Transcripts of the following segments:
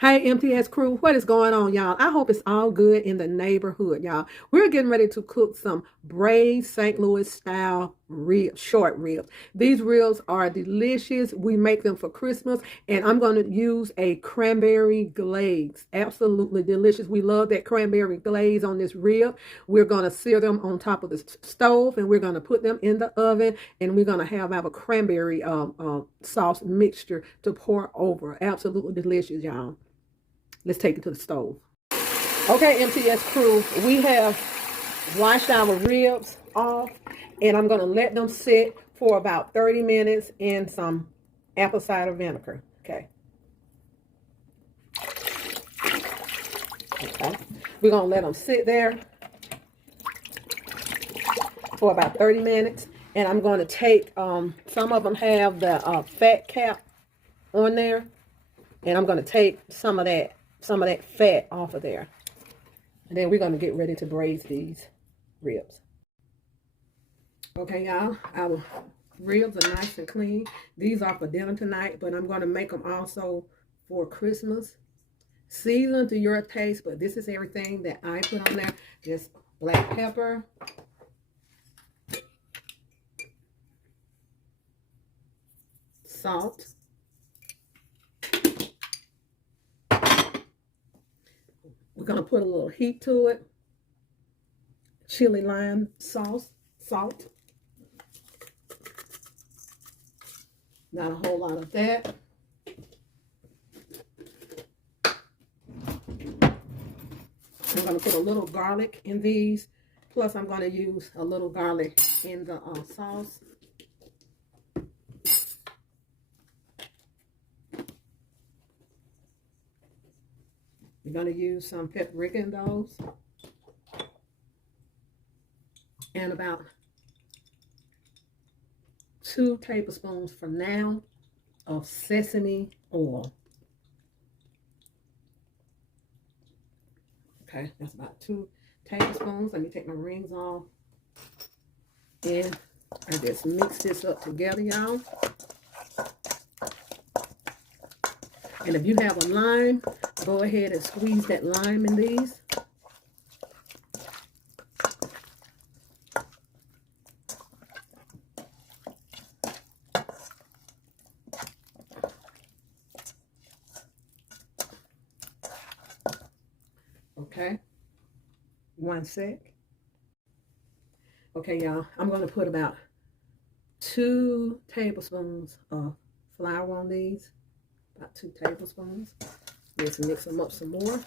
Hey, MTS crew, what is going on, y'all? I hope it's all good in the neighborhood, y'all. We're getting ready to cook some braised St. Louis style ribs, short ribs. These ribs are delicious. We make them for Christmas, and I'm going to use a cranberry glaze. Absolutely delicious. We love that cranberry glaze on this rib. We're going to sear them on top of the stove, and we're going to put them in the oven, and we're going to have our cranberry sauce mixture to pour over. Absolutely delicious, y'all. Let's take it to the stove. Okay, MTS crew, we have washed our ribs off, and I'm going to let them sit for about 30 minutes in some apple cider vinegar. Okay. Okay. We're going to let them sit there for about 30 minutes, and I'm going to take, some of them have the fat cap on there, and I'm going to take some of that fat off of there. And then we're going to get ready to braise these ribs. Okay, y'all, our ribs are nice and clean. These are for dinner tonight, but I'm going to make them also for Christmas. Season to your taste, but this is everything that I put on there. Just black pepper, salt, we're going to put a little heat to it. Chili lime sauce, salt. Not a whole lot of that. I'm going to put a little garlic in these. Plus, I'm going to use a little garlic in the sauce. We're going to use some paprika in those. And about 2 tablespoons for now of sesame oil. Okay, that's about 2 tablespoons. Let me take my rings off. And I just mix this up together, y'all. And if you have a lime, go ahead and squeeze that lime in these. Okay, 1 sec. Okay, y'all, I'm going to put about 2 tablespoons of flour on these. About 2 tablespoons. Let's mix them up some more.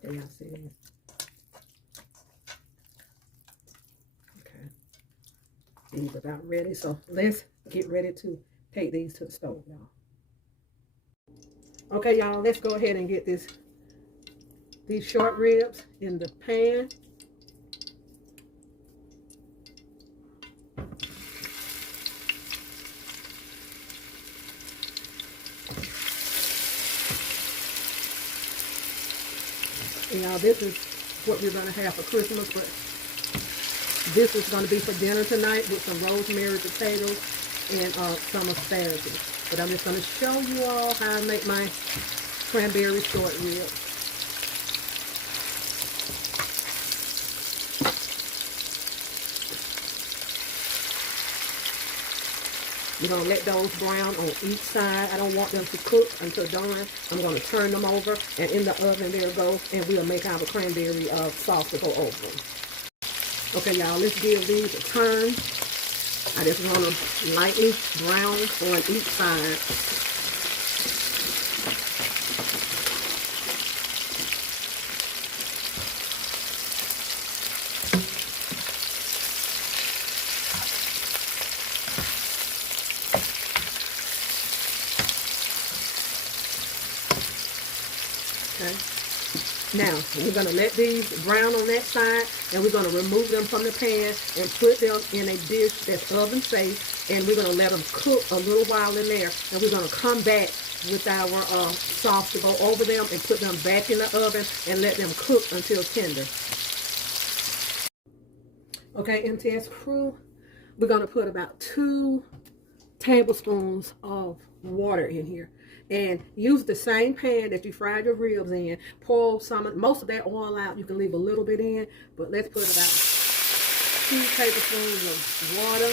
Can y'all see this? Okay. These are about ready. So let's get ready to take these to the stove, y'all. Okay, y'all, let's go ahead and get these short ribs in the pan. And y'all, this is what we're going to have for Christmas, but this is going to be for dinner tonight with some rosemary potatoes and some asparagus. But I'm just going to show you all how I make my cranberry short ribs. You're going to let those brown on each side. I don't want them to cook until done. I'm going to turn them over, and in the oven there it goes, and we'll make our cranberry sauce to go over them. Okay, y'all, let's give these a turn. I just want them lightly brown on each side. Okay. Now, we're going to let these brown on that side, and we're going to remove them from the pan and put them in a dish that's oven safe, and we're going to let them cook a little while in there, and we're going to come back with our sauce to go over them and put them back in the oven and let them cook until tender. Okay, MTS crew, we're going to put about 2 tablespoons of water in here. And use the same pan that you fried your ribs in. Pour most of that oil out. You can leave a little bit in, but let's put about 2 tablespoons of water.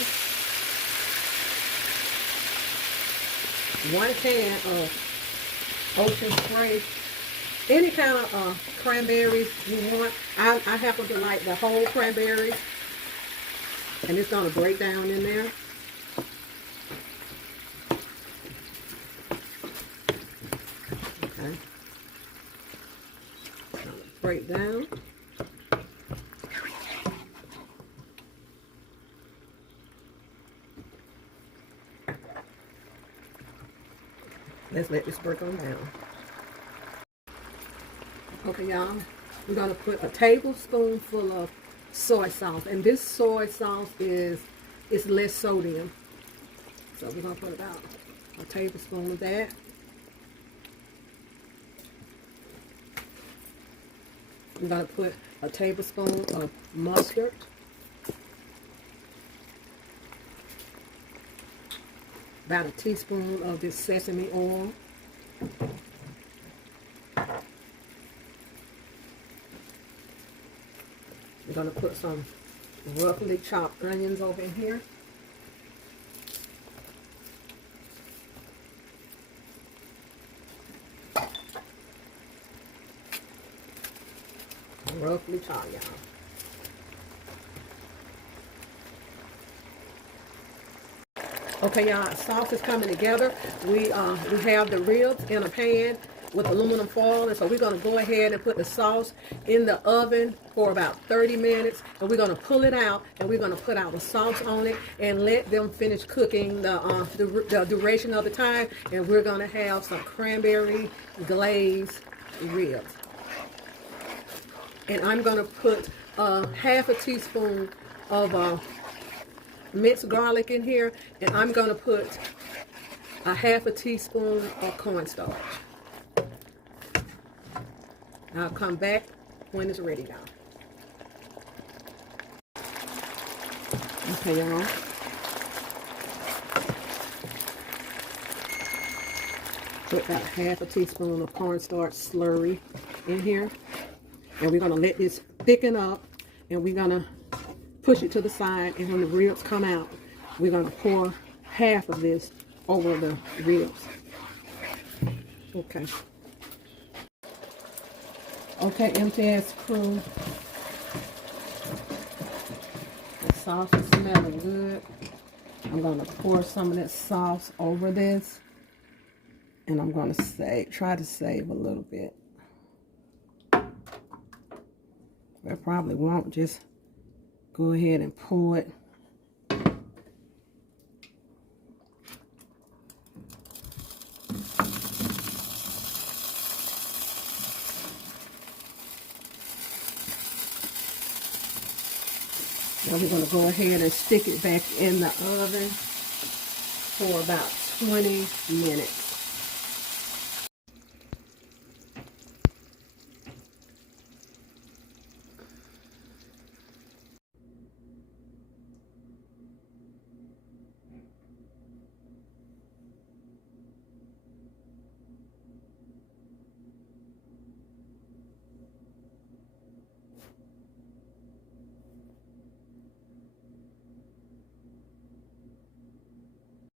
1 can of ocean spray. Any kind of cranberries you want. I happen to like the whole cranberries. And it's going to break down in there. Okay. Break down. Let's let this break on down. Okay, y'all. We're going to put a tablespoonful of soy sauce. And this soy sauce is less sodium. So we're going to put about a tablespoon of that. We're going to put a tablespoon of mustard. About a teaspoon of this sesame oil. We're going to put some roughly chopped onions over in here. Roughly chopped, y'all. Okay, y'all, sauce is coming together. We have the ribs in a pan with aluminum foil, and so we're going to go ahead and put the sauce in the oven for about 30 minutes, and we're going to pull it out, and we're going to put our sauce on it and let them finish cooking the duration of the time, and we're going to have some cranberry glazed ribs. And I'm going to put half a teaspoon of minced garlic in here, and I'm going to put a half a teaspoon of cornstarch. I'll come back when it's ready now. Okay, y'all. Put about half a teaspoon of cornstarch slurry in here. And we're going to let this thicken up, and we're going to push it to the side, and when the ribs come out, we're going to pour half of this over the ribs. Okay. Okay, MTS crew. The sauce is smelling good. I'm going to pour some of that sauce over this, and I'm going to try to save a little bit. I probably won't. Just go ahead and pour it. Now we're going to go ahead and stick it back in the oven for about 20 minutes.